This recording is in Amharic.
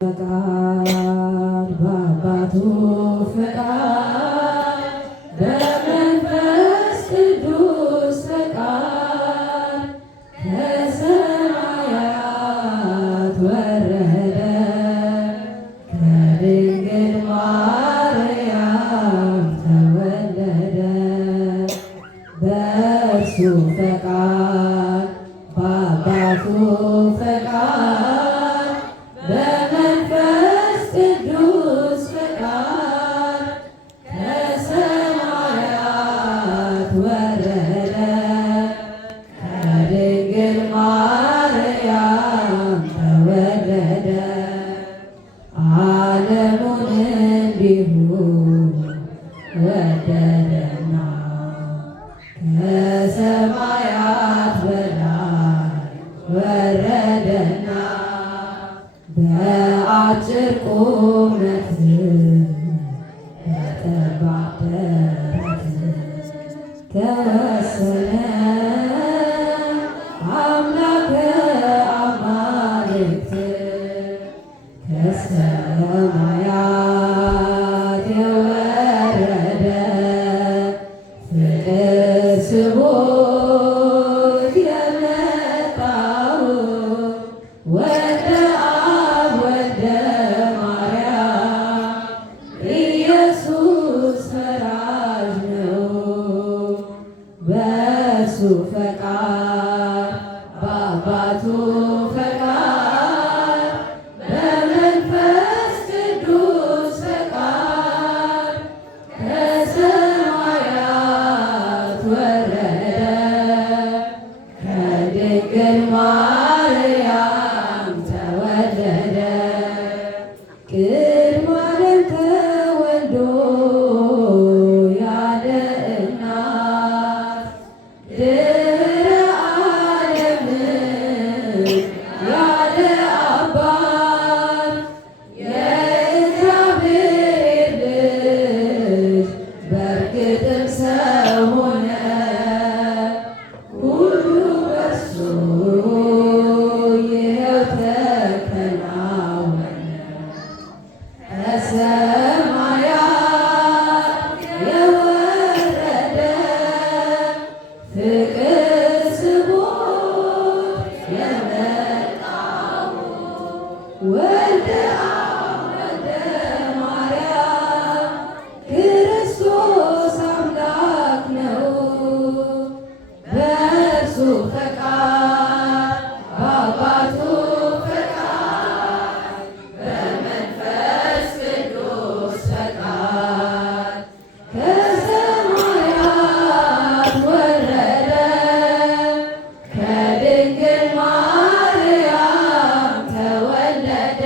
ፈቃድ በአባቱ ፈቃድ በመንፈስ ቅዱስ ፈቃድ ከሰማያት ወረደ ከድንግል ማርያም ተወለደ። በእርሱ ፈቃድ በአባቱ ፈቃድ በመንፈስ ቅዱስ ፈቃድ ከሰማያት ወረደ ከድንግል ማርያም ተወለደ። ዓለሙን እንዲሁ ወደደና ከሰማያት በላይ ወረደና በአጭር ቁመት በጠባብ ደረት ተወሰነ። አምላከ አማልክት ከሰማያት የወረደ ፍቅር ስቦት የመጣው ወልደ አብ ወልደ ማርያም ኢየሱስ ፈራጅ ነው። በእርሱ ፈቃድ በአባቱ ፈቃድ በመንፈስ ቅዱስ ፈቃድ ከሰማያት ወረደ ከድንግል ማርያም ተወለደ። ቅድመ ዓለም ተወልዶ ያለ እናት ድኅረ ዓለም ያለ አባት የእግዚአብሔር ልጅ በእርግጥም ሰው ሆነ። ሁሉ በእርሱ ይኸው ተከናወነ። ከሰማያት የወረደ ፍቅር ስቦት የመጣው ወልደ አብ ወልደ ማርያም ክርስቶስ አምላክ ነው። በእርሱ ፈቃድ በአባቱ ፈቃድ በመንፈስ ቅዱስ ፈቃድ ከሰማያት ወረደ ከድንግል ማርያም ተወለደ።